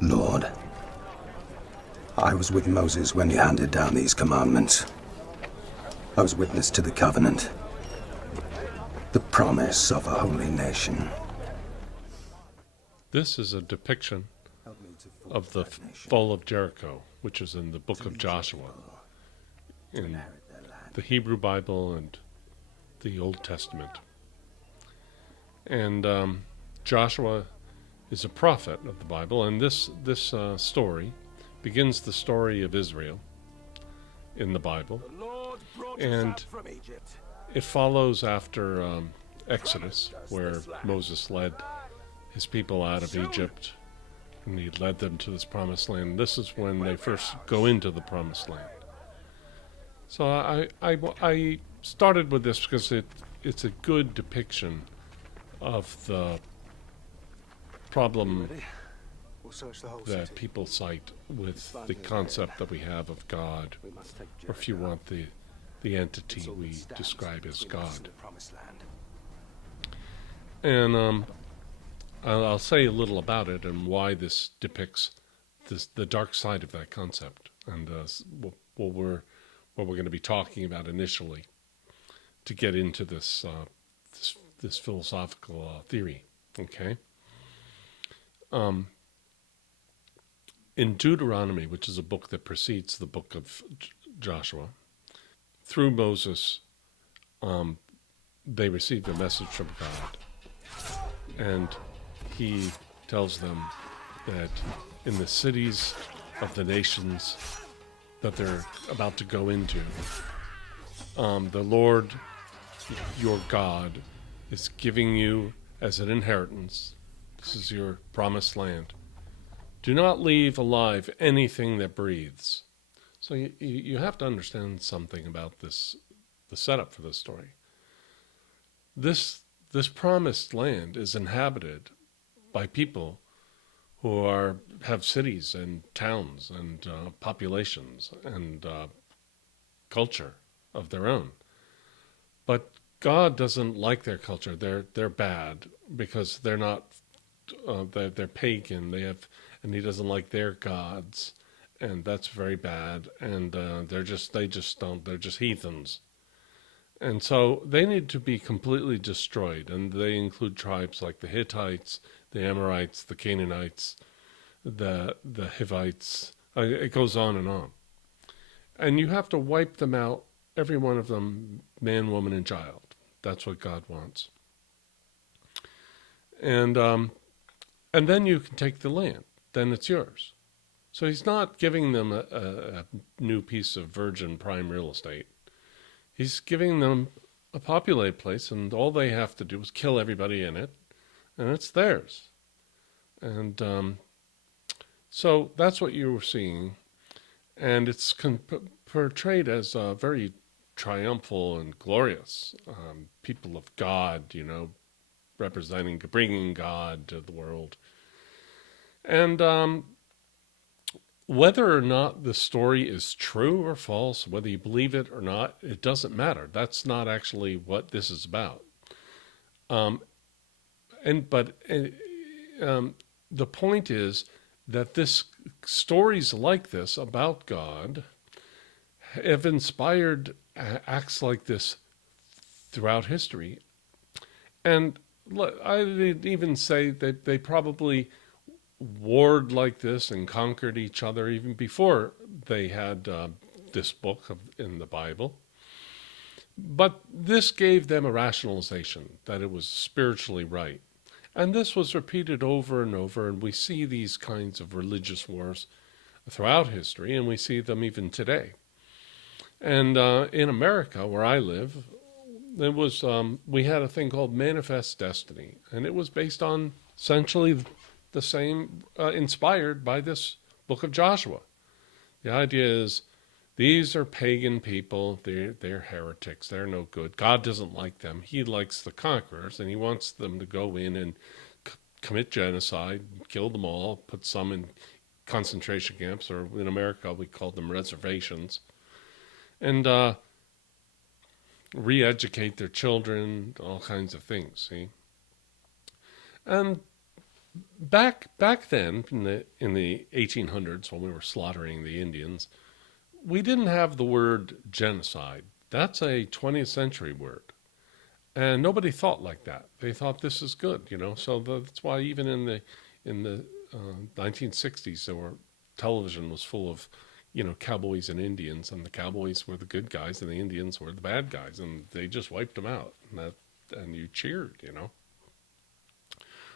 Lord, I was with Moses when he handed down these commandments. I was witness to the covenant, the promise of a holy nation. This is a depiction of the fall of Jericho, which is in the book of Joshua, in the Hebrew Bible and the Old Testament. And Joshua is a prophet of the Bible, and this story begins the story of Israel in the Bible, and it follows after Exodus, where Moses led his people out of Egypt, and he led them to this promised land. This is when they first go into the promised land. So I started with this because it's a good depiction of the problem that people cite with the concept that we have of God, or if you want, the entity we describe as God. And I'll say a little about it and why this depicts the dark side of that concept, and what we're going to be talking about initially to get into this philosophical theory. Okay. In Deuteronomy, which is a book that precedes the book of Joshua, through Moses, they received a message from God, and he tells them that in the cities of the nations that they're about to go into, the Lord, your God, is giving you as an inheritance. This is your promised land. Do not leave alive anything that breathes. So you have to understand something about this, the setup for this story. This promised land is inhabited by people who have cities and towns and populations and culture of their own. But God doesn't like their culture. They're bad because they're not. They're pagan. And he doesn't like their gods, and that's very bad. And they're just heathens. And so they need to be completely destroyed. And they include tribes like the Hittites, the Amorites, the Canaanites, the Hivites. It goes on and on. And you have to wipe them out, every one of them, man, woman, and child. That's what God wants. And then you can take the land. Then it's yours. So he's not giving them a new piece of virgin prime real estate. He's giving them a populated place, and all they have to do is kill everybody in it, and it's theirs. And so that's what you were seeing. And it's portrayed as very triumphal and glorious. People of God, bringing God to the world. And whether or not the story is true or false, whether you believe it or not, it doesn't matter. That's not actually what this is about. But the point is that stories like this about God have inspired acts like this throughout history. And I'd even say that they probably warred like this and conquered each other even before they had this book in the Bible. But this gave them a rationalization that it was spiritually right. And this was repeated over and over, and we see these kinds of religious wars throughout history, and we see them even today. And in America, where I live, there was we had a thing called Manifest Destiny, and it was based on essentially the same, inspired by this book of Joshua. The idea is these are pagan people. They're heretics. They're no good. God doesn't like them. He likes the conquerors, and he wants them to go in and commit genocide, kill them all, put some in concentration camps, or in America we call them reservations, and re-educate their children, all kinds of things, see? And back then in the 1800s when we were slaughtering the Indians, we didn't have the word genocide. That's a 20th century word. And nobody thought like that. They thought this is good, you know. So that's why even in the 1960s, there were television was full of, you know, cowboys and Indians, and the cowboys were the good guys, and the Indians were the bad guys, and they just wiped them out, and you cheered, you know.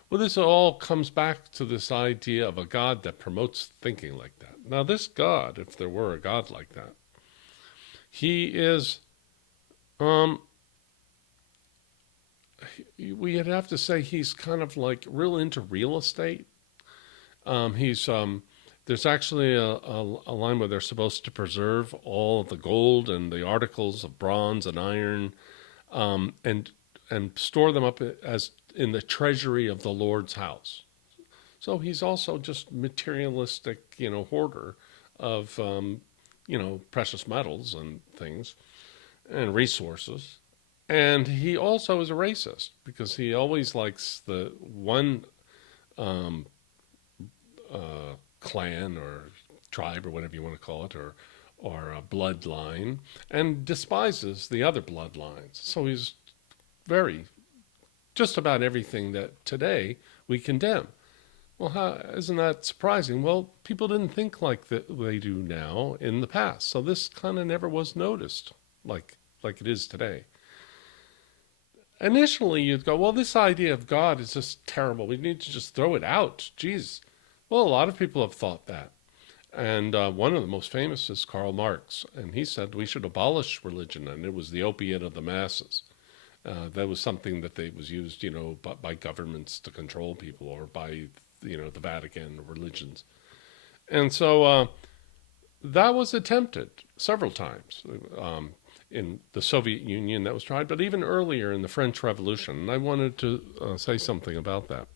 Well, this all comes back to this idea of a God that promotes thinking like that. Now, this God, if there were a God like that, he is, um, we'd have to say he's kind of like real into real estate. He's there's actually a line where they're supposed to preserve all of the gold and the articles of bronze and iron, and store them up as in the treasury of the Lord's house. So he's also just materialistic, you know, hoarder of you know, precious metals and things and resources. And he also is a racist because he always likes the one um, clan or tribe or whatever you want to call it, or a bloodline, and despises the other bloodlines. So he's very just about everything that today we condemn. Well, isn't that surprising? Well, people didn't think like they do now in the past, so this kind of never was noticed like it is today. Initially, you'd go, well, this idea of God is just terrible. We need to just throw it out. Jeez. Well, a lot of people have thought that. And one of the most famous is Karl Marx. And he said we should abolish religion, and it was the opiate of the masses. That was something that they was used, you know, by governments to control people, or by, you know, the Vatican or religions. And so that was attempted several times. In the Soviet Union, that was tried, but even earlier in the French Revolution. And I wanted to say something about that,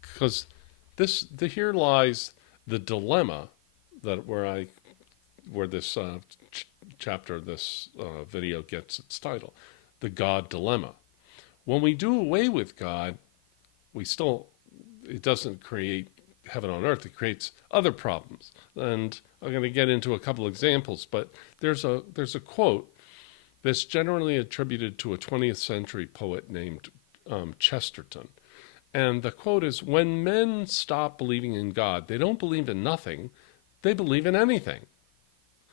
because here lies the dilemma that where this chapter, this video gets its title, the God dilemma. When we do away with God, it doesn't create heaven on earth. It creates other problems, and I'm going to get into a couple examples. But there's a quote that's generally attributed to a 20th century poet named Chesterton. And the quote is, when men stop believing in God, they don't believe in nothing, they believe in anything.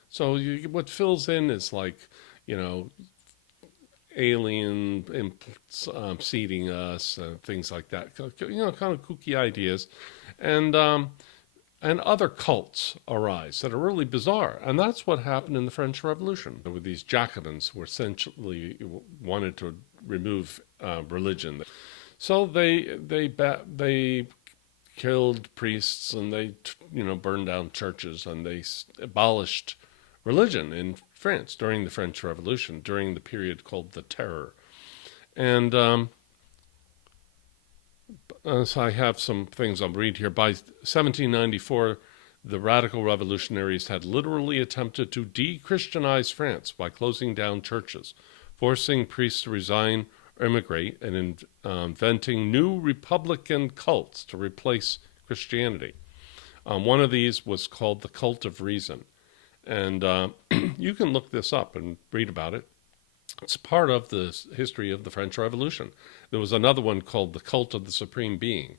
So what fills in is like, you know, alien seeding us, things like that. You know, kind of kooky ideas. And other cults arise that are really bizarre. And that's what happened in the French Revolution with these Jacobins who essentially wanted to remove religion. So they killed priests, and they, you know, burned down churches, and they abolished religion in France during the French Revolution, during the period called the Terror. And so I have some things I'll read here. By 1794, the radical revolutionaries had literally attempted to de-Christianize France by closing down churches, forcing priests to resign or immigrate, and inventing new republican cults to replace Christianity. One of these was called the Cult of Reason. And you can look this up and read about it. It's part of the history of the French Revolution. There was another one called the Cult of the Supreme Being.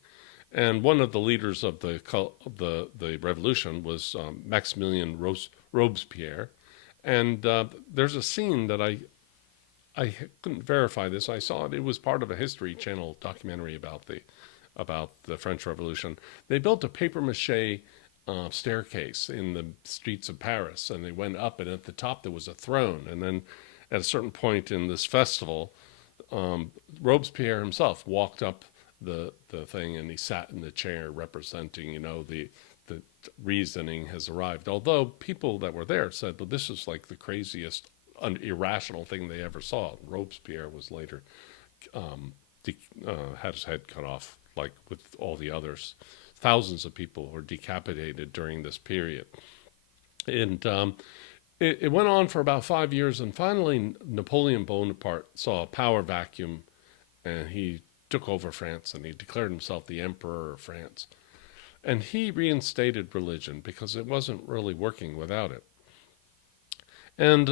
And one of the leaders of the revolution was Maximilien Robespierre. And there's a scene that I couldn't verify this. I saw it. It was part of a History Channel documentary about the French Revolution. They built a papier-mâché staircase in the streets of Paris, and they went up, and at the top there was a throne. And then at a certain point in this festival, Robespierre himself walked up the thing, and he sat in the chair representing, you know, the reasoning has arrived. Although people that were there said, well, this is like the craziest, irrational thing they ever saw. Robespierre was later had his head cut off, like with all the others. Thousands of people were decapitated during this period. And it went on for about 5 years, and finally Napoleon Bonaparte saw a power vacuum, and he took over France, and he declared himself the Emperor of France. And he reinstated religion because it wasn't really working without it. And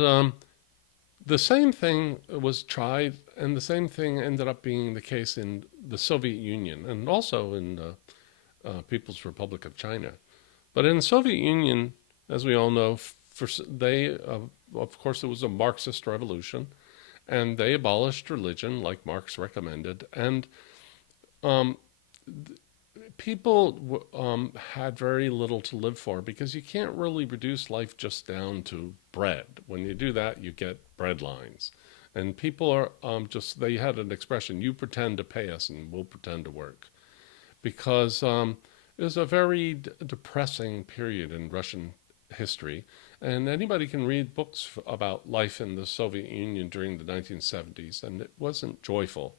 the same thing was tried, and the same thing ended up being the case in the Soviet Union and also in the People's Republic of China. But in the Soviet Union, as we all know, of course, it was a Marxist revolution, and they abolished religion like Marx recommended, and people had very little to live for because you can't really reduce life just down to bread. When you do that, you get bread lines. And people are they had an expression, you pretend to pay us and we'll pretend to work. Because it was a very depressing period in Russian history. And anybody can read books about life in the Soviet Union during the 1970s, and it wasn't joyful.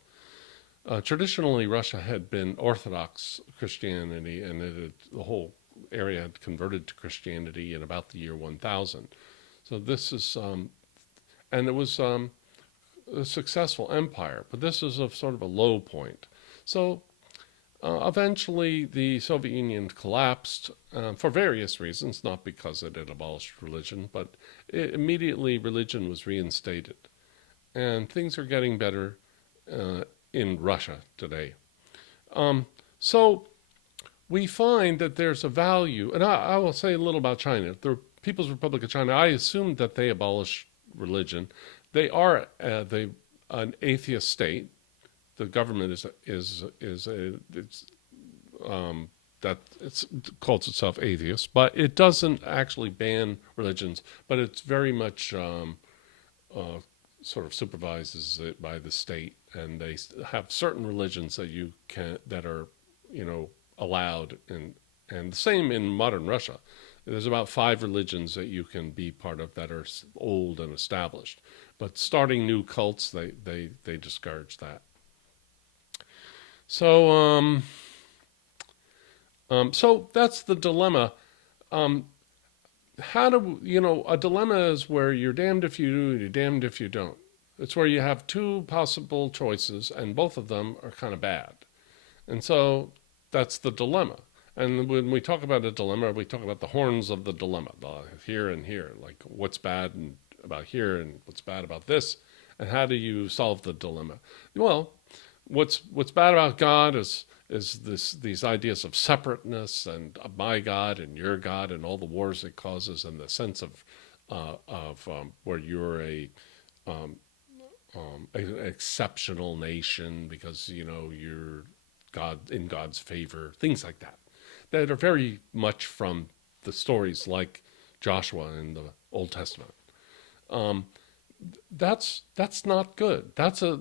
Traditionally, Russia had been Orthodox Christianity, and the whole area had converted to Christianity in about the year 1000. So this is, and it was a successful empire, but this is a sort of a low point. So eventually, the Soviet Union collapsed for various reasons, not because it had abolished religion, but immediately religion was reinstated. And things are getting better in Russia today. So we find that there's a value, and I will say a little about China. The People's Republic of China, I assumed that they abolished religion. They are an atheist state. The government calls itself atheist, but it doesn't actually ban religions, but it's very much sort of supervises it by the state, and they have certain religions that are allowed, and the same in modern Russia. There's about 5 religions that you can be part of that are old and established, but starting new cults, they discourage that. So so that's the dilemma. A dilemma is where you're damned if you do, you're damned if you don't. It's where you have 2 possible choices, and both of them are kind of bad. And so that's the dilemma. And when we talk about a dilemma, we talk about the horns of the dilemma, here and here, like what's bad about here and what's bad about this, and how do you solve the dilemma? Well, what's bad about God is these ideas of separateness and my God and your God and all the wars it causes, and the sense of where you're an exceptional nation because you're in God's favor, things like that are very much from the stories like Joshua in the Old Testament. That's not good. That's an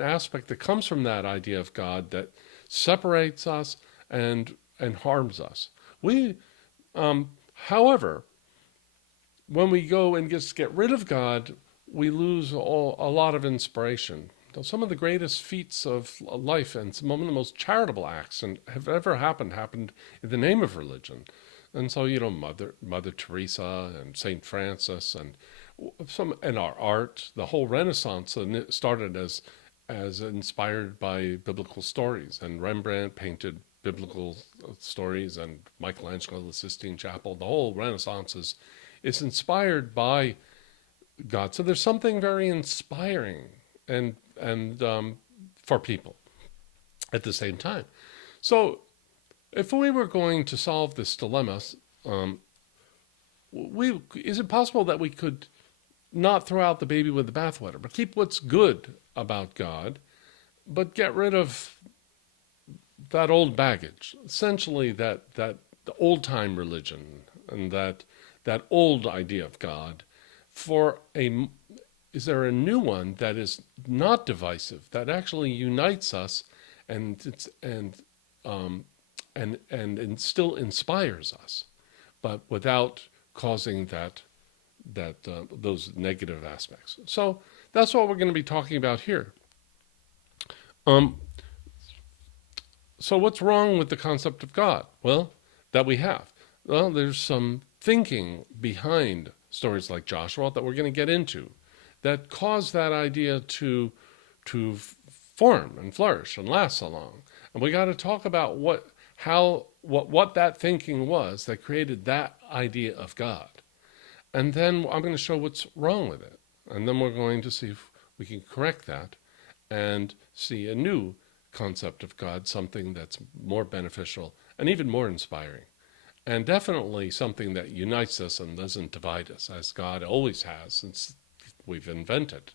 aspect that comes from that idea of God that separates us and harms us. However, when we go and just get rid of God, we lose a lot of inspiration. Some of the greatest feats of life and some of the most charitable acts and have ever happened in the name of religion. And so, Mother Teresa and Saint Francis and our art, the whole Renaissance started as inspired by biblical stories, and Rembrandt painted biblical stories, and Michelangelo, the Sistine Chapel. The whole Renaissance is inspired by God. So there's something very inspiring and for people at the same time. So if we were going to solve this dilemma, is it possible that we could not throw out the baby with the bathwater, but keep what's good about God, but get rid of that old baggage, essentially that the old-time religion and that old idea of God, is there a new one that is not divisive, that actually unites us and still inspires us, but without causing those negative aspects? So that's what we're going to be talking about here. So what's wrong with the concept of God? Well, there's some thinking behind stories like Joshua that we're going to get into that cause that idea to form and flourish and last so long. And we got to talk about what that thinking was that created that idea of God. And then I'm going to show what's wrong with it. And then we're going to see if we can correct that and see a new concept of God, something that's more beneficial and even more inspiring. And definitely something that unites us and doesn't divide us, as God always has since we've invented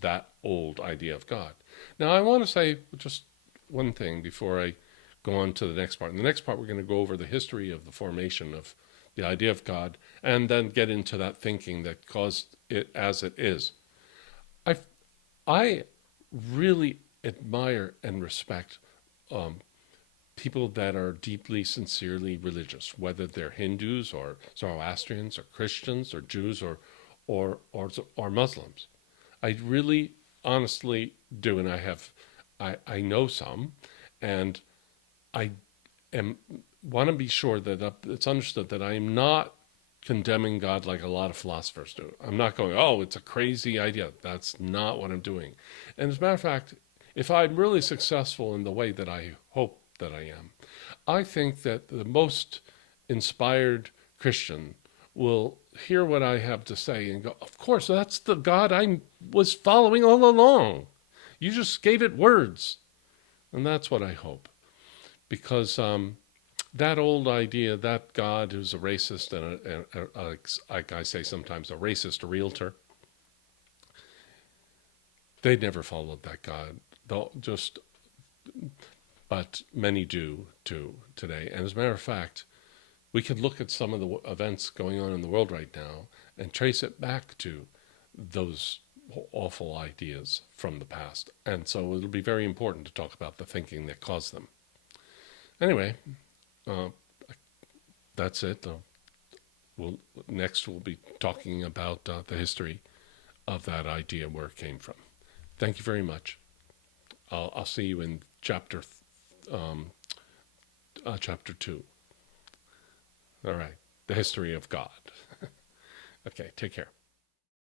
that old idea of God. Now, I want to say just one thing before I go on to the next part. In the next part, we're going to go over the history of the formation of the idea of God, and then get into that thinking that caused it as it is. I really admire and respect people that are deeply, sincerely religious, whether they're Hindus or Zoroastrians or Christians or Jews or Muslims. I really, honestly do, and I know some, and I want to be sure that it's understood that I am not condemning God like a lot of philosophers do. I'm not going, oh, it's a crazy idea. That's not what I'm doing. And as a matter of fact, if I'm really successful in the way that I hope that I am, I think that the most inspired Christian will hear what I have to say and go, of course, that's the God I was following all along. You just gave it words. And that's what I hope. Because that old idea, that God who's a racist and like I say sometimes, a racist realtor, they never followed that God. But many do too today. And as a matter of fact, we could look at some of the events going on in the world right now and trace it back to those awful ideas from the past. And so it'll be very important to talk about the thinking that caused them. Anyway, that's it. Next we'll be talking about the history of that idea, where it came from. Thank you very much. I'll see you in chapter 2. All right, the history of God. Okay, take care.